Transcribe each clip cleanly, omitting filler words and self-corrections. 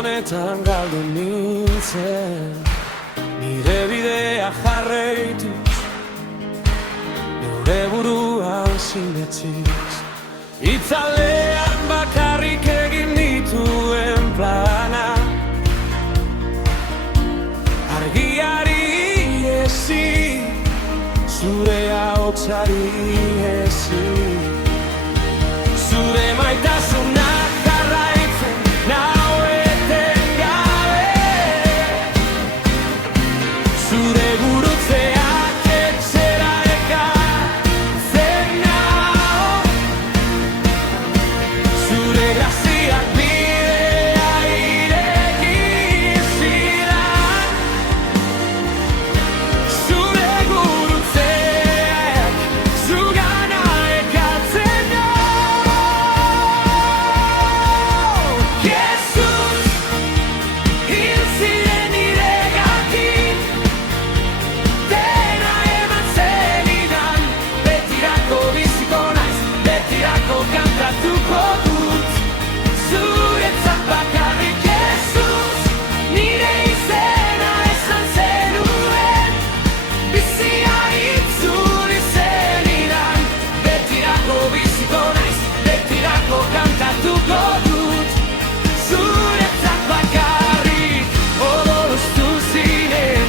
honetan galdu nintzen, nire bidea jarraituz, neure buruan sinetziz. Itzalean bakarrik egin dituen plana, argiari ezi, zure ahotsari ezi. Zure maitasunak jarraitzen nau etengabe, zure gurutzeak etxera ekartzen nau, zure graziak bidea ireki zidan, zure gurutzeak zugana ekartzen nau. Jesus, hil ziren niregatik, dena eman zenidan, betirako biziko naiz, betirako kantatuko dut, zuretzat bakarrik. Jesus, nire izena esan zenuen, bizia itzuli zenidan, betirako biziko naiz, betirako kantatuko dut, zuretzat bakarrik. Odoluztu ziren,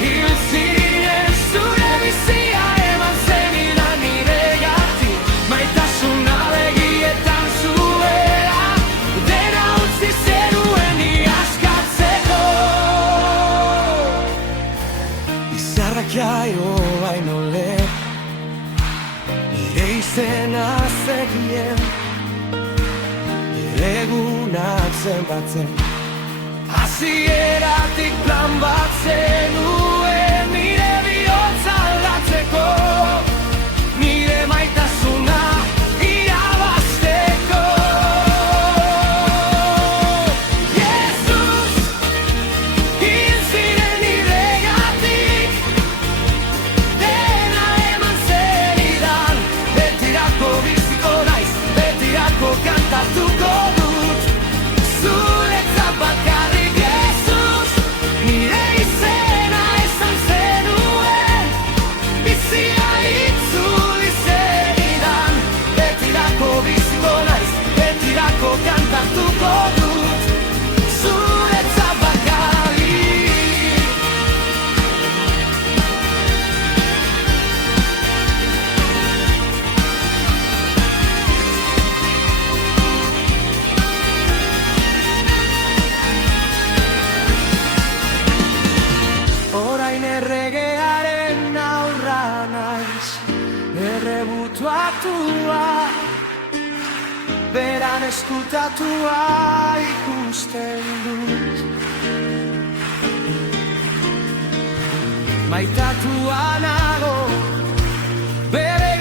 hil ziren, zure bizia eman zenidan niregatik, maitasuna begietan zuela, dena utzi zenuen iaskatzeko. Izarrak jaio baino lehen, nire izena zekien, nire egunak zenbatzen, hasieratik plan bat zenuen, nire bihotza aldatzeko, nire maitasuna irabazteko. Jesus, hil ziren niregatik, dena eman zenidan, betirako biziko naiz, betirako kantatuko dut, zuretzat bakarrik. Jesus, nire izena esan zenuen, bizia itzuli zenidan, betirako biziko naiz, betirako kantatuko dut, zuretzat bakarrik. Orain erregearen aurra naiz, errebutuatua, beran eskutatua ikusten dut. Maitatua nago, bere